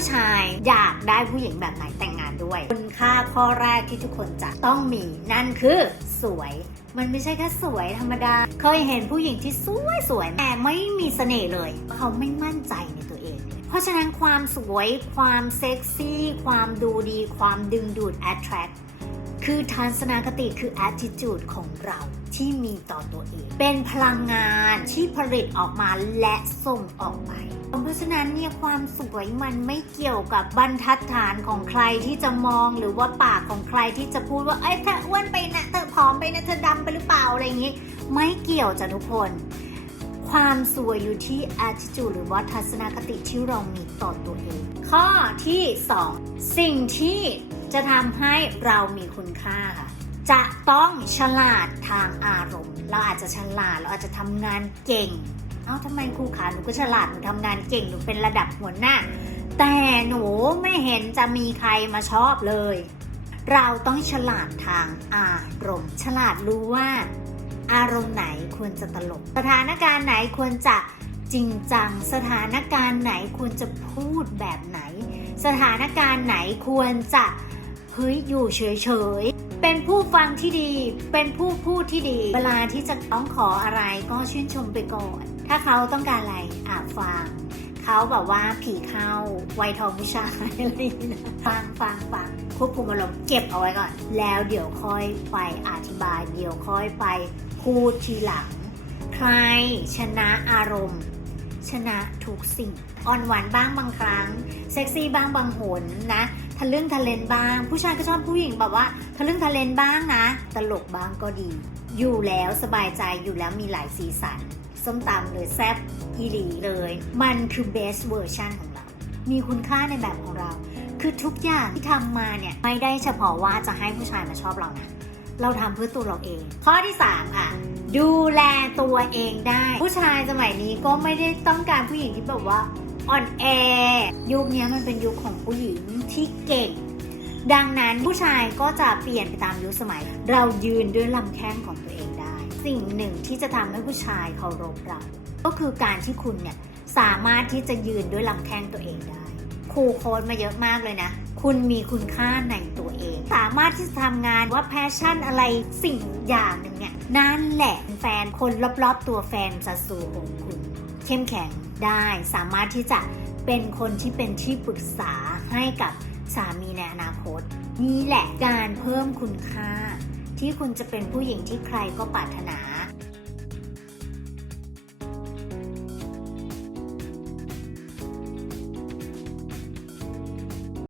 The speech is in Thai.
ผู้ชายอยากได้ผู้หญิงแบบไหนแต่งงานด้วย คุณค่าข้อแรกที่ทุกคนจะต้องมีนั่นคือสวยมันไม่ใช่แค่สวยธรรมดา เคยเห็นผู้หญิงที่สวยสวยแต่ไม่มีเสน่ห์เลย เขาไม่มั่นใจในตัวเอง เพราะฉะนั้นความสวย ความเซ็กซี่ ความดูดี ความดึงดูด attract คือทัศนคติคือ attitude ของเราที่มีต่อตัวเอง เป็นพลังงานที่ผลิตออกมาและส่งออกไป เพราะฉะนั้นเนี่ยความสวยมันไม่เกี่ยวกับบรรทัดฐานของใครที่จะมองหรือว่าปากของใครที่จะพูดว่าเอ้ยเธออ้วนไปนะเธอผอมไปนะเธอดำไปหรือเปล่าอะไรอย่างนี้ ไม่เกี่ยวจ้ะทุกคน ความสวยอยู่ที่ attitude หรือว่าทัศนคติที่เรามีต่อตัวเอง ข้อที่ 2 สิ่งที่ จะทำให้เรามีคุณค่าค่ะจะต้องฉลาดทางอารมณ์ เราอาจจะฉลาดเราอาจจะทำงานเก่ง เอ้าทำไมครูขาหนูก็ฉลาดหนูทำงานเก่งหนูเป็นระดับหัวหน้า แต่หนูไม่เห็นจะมีใครมาชอบเลย เราต้องฉลาดทางอารมณ์ ฉลาดรู้ว่า อารมณ์ไหนควรจะตลก สถานการณ์ไหนควรจะจริงจัง สถานการณ์ไหนควรจะพูดแบบไหน สถานการณ์ไหนควรจะ เฮ้ยอยู่เฉยๆ เป็นผู้ฟังที่ดี เป็นผู้พูดที่ดี เวลาที่จะต้องขออะไรก็ชื่นชมไปก่อน ถ้าเขาต้องการอะไรอะฟัง เขาแบบว่าผีเข้าไวยทองผู้ชายอะไรอย่างนี้นะฟังฟังฟังควบคุมอารมณ์เก็บเอาไว้ก่อน แล้วเดี๋ยวค่อยไปอธิบาย เดี๋ยวค่อยไปพูดทีหลัง ใครชนะอารมณ์ ชนะทุกสิ่ง อ่อนหวานบ้างบางครั้ง เซ็กซี่บ้างบางหนนะทะลึ่งทะเลนบ้าง ผู้ชายก็ชอบผู้หญิงแบบว่าทะลึ่งทะเลนบ้างนะ ตลกบ้างก็ดี อยู่แล้วสบายใจอยู่แล้วมีหลายสีสัน ส้มตำเลยแซบอีหลีเลย มันคือ best version ของเรา มีคุณค่าในแบบของเรา คือทุกอย่างที่ทำมาเนี่ย ไม่ได้เฉพาะว่าจะให้ผู้ชายมาชอบเรานะ เราทำเพื่อตัวเราเอง ข้อที่ 3 ค่ะ ดูแลตัวเองได้ ผู้ชายสมัยนี้ก็ไม่ได้ต้องการผู้หญิงที่แบบว่าอ่อนแอ ยุคนี้มันเป็นยุคของผู้หญิงที่เก่ง ดังนั้นผู้ชายก็จะเปลี่ยนไปตามยุคสมัย เรายืนด้วยลำแข้งของตัวเองได้ สิ่งหนึ่งที่จะทำให้ผู้ชายเคารพเรา ก็คือการที่คุณเนี่ยสามารถที่จะยืนด้วยลำแข้งตัวเองได้ครูโค้ดมาเยอะมากเลยนะ คุณมีคุณค่าในตัว เอง สามารถที่จะทำงานว่าแพชชั่นอะไรสิ่งอย่างหนึ่งเนี่ยนั่นแหละแฟนคนรอบๆตัวแฟนจะสู่ของคุณ เข้มแข็งได้สามารถที่จะเป็นคนที่เป็นที่ปรึกษาให้กับสามีในอนาคต นี่แหละการเพิ่มคุณค่า ที่คุณจะเป็นผู้หญิงที่ใครก็ปรารถนา